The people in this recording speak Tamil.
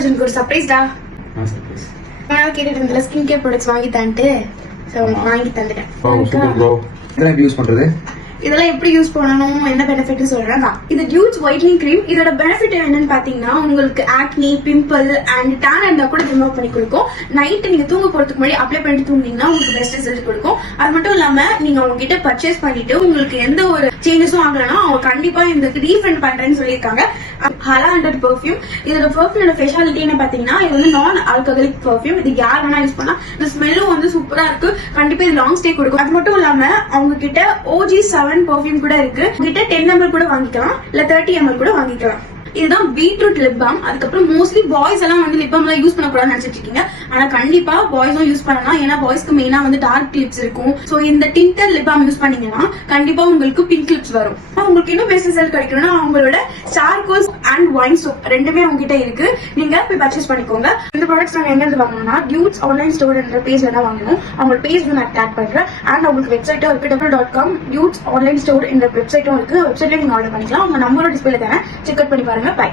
அர்ஜுனுக்கு ஒரு சர்ப்ரைஸ் டா. நான் கேட்டுட்டு இருந்தேன் ஸ்கின் கேர் ப்ராடக்ட்ஸ் வாங்கி தான்ட்டு. சோ வாங்கி தந்துட்டேன். Super bro. இதெல்லாம் எப்படி யூஸ் பண்றது? இதெல்லாம் எப்படி யூஸ் பண்ணணும், என்ன பெனிஃபிட் சொல்றேன். இது டியூட்ஸ் ஒயிட்னிங் கிரீம். இதோட பெனிஃபிட் என்னன்னு பாத்தீங்கன்னா, உங்களுக்கு ஆக்னி, பிம்பிள் அண்ட் டேன் இருந்தா கூட ரிமூவ் பண்ணி கொடுக்கும். நைட் நீங்க தூங்க போறதுக்கு முன்னாடி அப்ளை பண்ணிட்டு தூங்கினீங்கன்னா உங்களுக்கு பெஸ்ட் ரிசல்ட் கொடுக்கும். அது மட்டும் இல்லாம நீங்க அவங்க கிட்ட பர்ச்சேஸ் பண்ணிட்டு உங்களுக்கு எந்த ஒரு சேஞ்சஸும் ஆகலன்னா அவங்க கண்டிப்பா இந்த ரீஃபண்ட் பண்றேன்னு சொல்லியிருக்காங்க. ஹலா 100 பெர்ஃபியூம். இதோட பெர்ஃபியூமோட ஸ்பெஷாலிட்டி என்ன பாத்தீங்கன்னா, இது வந்து நான் ஆல்கஹாலிக் பெர்ஃபியூம். இது யார் வேணா யூஸ் பண்ணலாம். இந்த ஸ்மெல்லும் வந்து சூப்பரா இருக்கு. கண்டிப்பா இது லாங் ஸ்டே கொடுக்கும். அது மட்டும் இல்லாம அவங்க கிட்ட OG7 பெர்ஃபியூம் கூட இருக்கு. கிட்ட 10 ml கூட வாங்கிக்கலாம், இல்ல 30 ml கூட வாங்கிக்கலாம். இதுதான் பீட்ரூட் லிப் பாம். அதுக்கப்புறம் மோஸ்ட்லி பாய்ஸ் எல்லாம் வந்து லிப் பாம் எல்லாம் யூஸ் பண்ணக்கூடாதுன்னு நினைச்சிட்டு இருக்கீங்க. ஆனா கண்டிப்பா பாய்ஸும் யூஸ் பண்ணலாம். ஏன்னா பாய்ஸ்க்கு மெயினா வந்து டார்க் லிப்ஸ் இருக்கும். சோ இந்த டிண்டர் லிப் பாம் யூஸ் பண்ணீங்கன்னா கண்டிப்பா உங்களுக்கு பிங்க் லிப்ஸ் வரும். உங்களுக்கு இன்னும் பெஸ்ட் ரிசல்ட் கிடைக்கணும்னா அவங்களோட சார்கோல் அண்ட் ஒயின் சோப் ரெண்டுமே உங்ககிட்ட இருக்கு. நீங்க போய் பர்ச்சேஸ் பண்ணிக்கோங்க. இந்த ப்ராடக்ட்ஸ் நாங்க எங்க இருந்து வாங்கணும்னா டியூட்ஸ் ஆன்லைன் ஸ்டோர் என்ற பேஜ்ல தான் வாங்கணும். அவங்க பேஜ் நான் டேக் பண்றேன். அண்ட் அவங்களுக்கு வெப்சைட்டும் இருக்கு, www.com டியூட்ஸ் ஆன்லைன் ஸ்டோர் என்ற வெப்சைட்டும் இருக்கு. வெப்சைட்ல நீங்க ஆர்டர் பண்ணிக்கலாம். உங்க நம்பரோட டிஸ்பிளே தரேன், செக் அவுட் பண்ணி பாருங்க. பை.